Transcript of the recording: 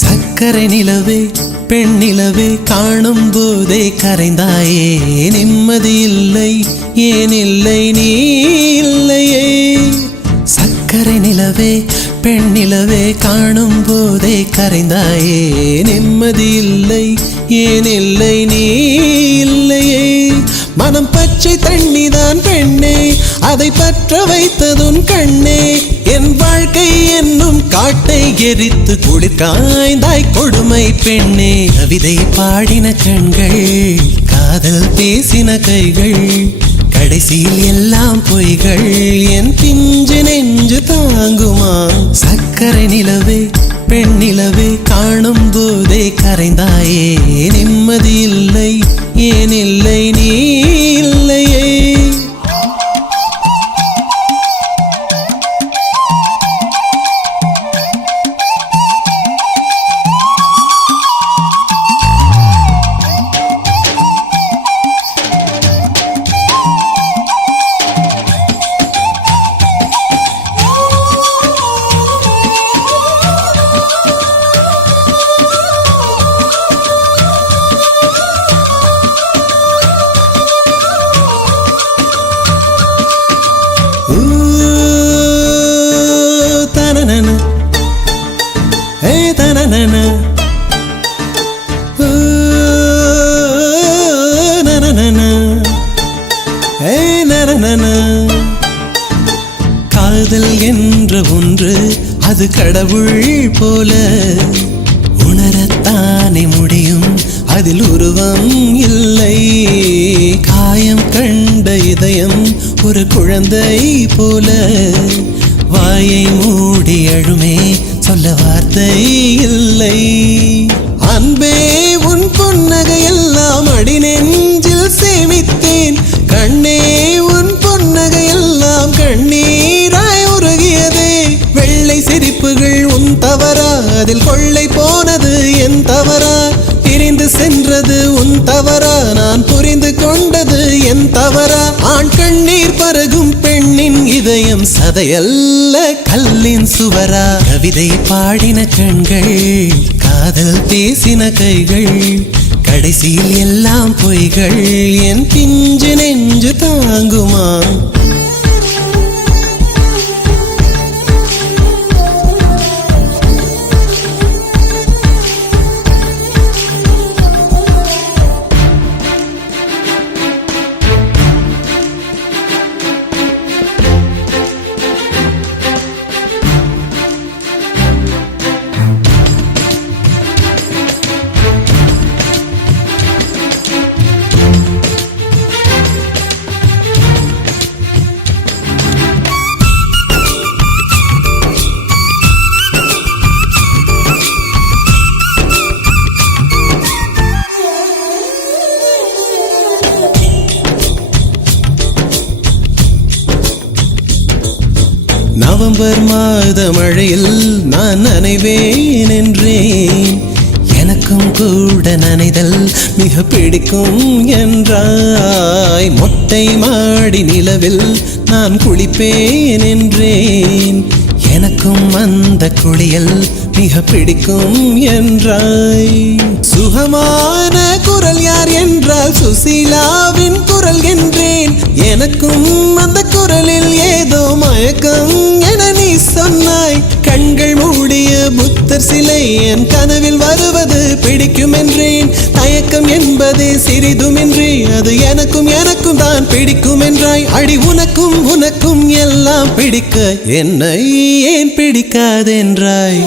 சக்கரை நிலவே பெண் நிலவே காணும் போதே கரைந்தாயே நிம்மதி இல்லை ஏன் இல்லை நீ இல்லையே சக்கரை நிலவே பெண் நிலவே காணும் போதே கரைந்தாயே நிம்மதி இல்லை ஏன் இல்லை நீ இல்லையே மனம் பச்சை தண்ணிதான் பெண்ணே அதை பற்ற வைத்ததுன் கண்ணே என் வாழ்க்கை என்னும் காட்டை எரித்து குளிர்காய்ந்தாய் கொடுமை பெண்ணே கவிதை பாடின கண்கள் காதல் பேசின கைகள் கடைசியில் எல்லாம் பொய்கள் என் பிஞ்சு நெஞ்சு தாங்குமா சக்கரை நிலவே பெண் நிலவே காணும் போதே கரைந்தாயே நிம்மதி இல்லை ஏன் இல்லை நீ இல்லையே காதல் என்ற ஒன்று அது கடவுள் போல உணரத்தானே முடியும் அதில் உருவம் இல்லை காயம் கண்ட இதயம் ஒரு குழந்தை போல வாயை மூடி அழுமே சொல்ல வார்த்தை இல்லை அன்பே உன் புன்னகை எல்லாம் அடி நெஞ்சில் சேமித்தேன் கண்ணே உன் புன்னகை எல்லாம் கண்ணீராய் உருகியதே வெள்ளை சிரிப்புகள் உன் தவறா அதில் கொள்ளை போனது என் தவறா பிரிந்து சென்றது உன் தவறா நான் புரிந்து கொண்டது என் தவறா ஆண் கண்ணீர் பருகும் பெண்ணின் இதயம் சதையல்ல கல்லின் சுவரா கவிதை பாடின கண்கள் காதல் பேசின கைகள் கடைசியில் எல்லாம் பொய்கள் என் பிஞ்சு நெஞ்சு தாங்குமா நவம்பர் மாத மழையில் நான் நனைவேன் என்றேன் எனக்கும் கூட நனைதல் மிக பிடிக்கும் என்றாய் மொட்டை மாடி நிலவில் நான் குளிப்பேன் என்றேன் எனக்கும் அந்த குளியல் மிக பிடிக்கும் என்றாய் சுகமான குரல் யார் என்றால் சுசீலாவின் குரல் என்றேன் எனக்கும் அந்த குரலில் ஏதோ மயக்கம் என நீ சொன்னாய் கண்கள் மூடிய புத்தர் சிலை என் கனவில் வருவது பிடிக்கும் என்றேன் தயக்கம் என்பதே சிறிதுமின்றி அது எனக்கும் தான் பிடிக்கும் என்றாய் அடி உனக்கும் எல்லாம் பிடிக்க என்னை ஏன் பிடிக்காதென்றாய்